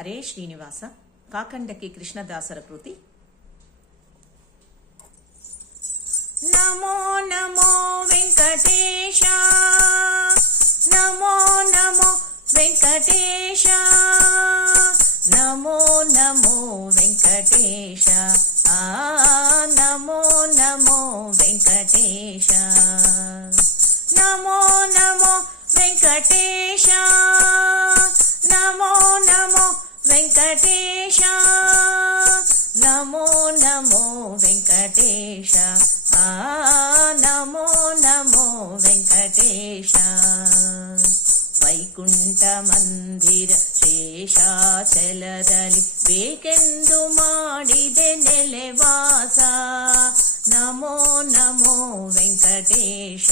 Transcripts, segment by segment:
హరే శ్రీనివాస కాకండకి కృష్ణదాసర కృతి నమో నమో వెంకటేశ నమో నమో వెంకటేశ నమో నమో వెంకటేశ ఆ నమో నమో వెంకటేశ నమో నమో వెంకటేశ. వెంకటేశ నమో నమో వెంకటేశ ఆ నమో నమో వెంకటేశ ವೈಕುಂಠ ಮಂದಿರ ಶೇಷಾಚಲದಲ್ಲಿ ಬೇಕೆಂದು ಮಾಡಿದೆ ನೆಲೆವಾಸ ನಮೋ ನಮೋ ವೆಂಕಟೇಶ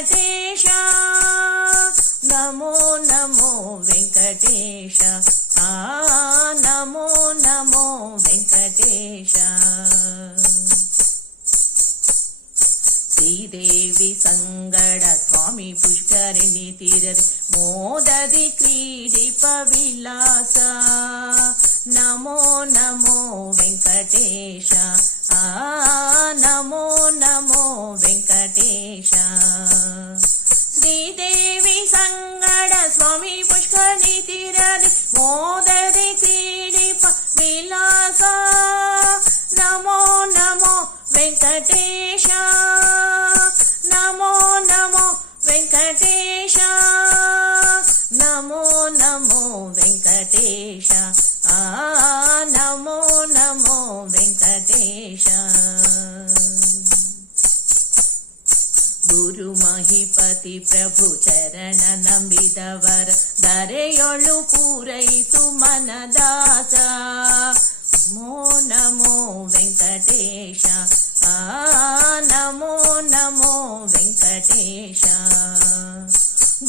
వెంకటేశ నమో నమో వెంకటేశ. నమో నమో వెంకటేశ. శ్రీదేవి సంగడ స్వామి పుష్కరిణి తిరరి మోదది క్రీడిప విలాస నమో నమో వెంకటేశ ದೇವಿ ಸಂಗಡ ಸ್ವಾಮಿ ಪುಷ್ಕರಿ ತಿರಲಿ ಮೋದರಿ ಕ್ರೀಡಿಪ ವಿಲಾಸ ನಮೋ ನಮೋ ವೆಂಕಟೇಶ ನಮೋ ನಮೋ ವೆಂಕಟೇಶ ನಮೋ ನಮೋ ವೆಂಕಟೇಶ ಆ ನಮೋ ನಮೋ ವೆಂಕಟೇಶ ಗುರು ಮಹಿಪ ಪತಿ ಪ್ರಭು ಚರಣ ನಂಬಿದವರ ಧರೆಯೊಳು ಪೂರೈಸು ಮನದಾಸ ನಮೋ ನಮೋ ವೆಂಕಟೇಶ ಆ ನಮೋ ನಮೋ ವೆಂಕಟೇಶ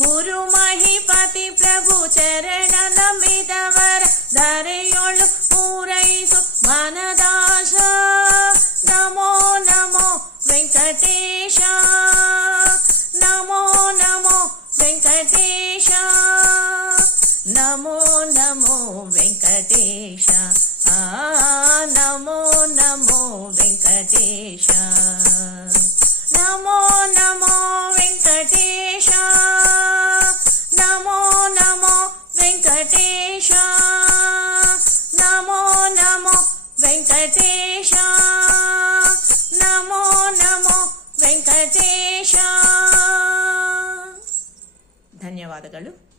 ಗುರು ಮಹಿಪತಿ ಪ್ರಭು ಚರಣ ನಂಬಿದವರ ಧರೆಯೊಳು ಪೂರೈಸು ಮನದಾಶ ನಮೋ ನಮೋ ವೆಂಕಟೇಶ నమో నమో వెంకటేశ. నమో నమో వెంకటేశ. నమో నమో వెంకటేశ. నమో నమో వెంకటేశ. నమో నమో వెంకటేశ. నమో నమో వెంకటేశ. ధన్యవాదಗಳು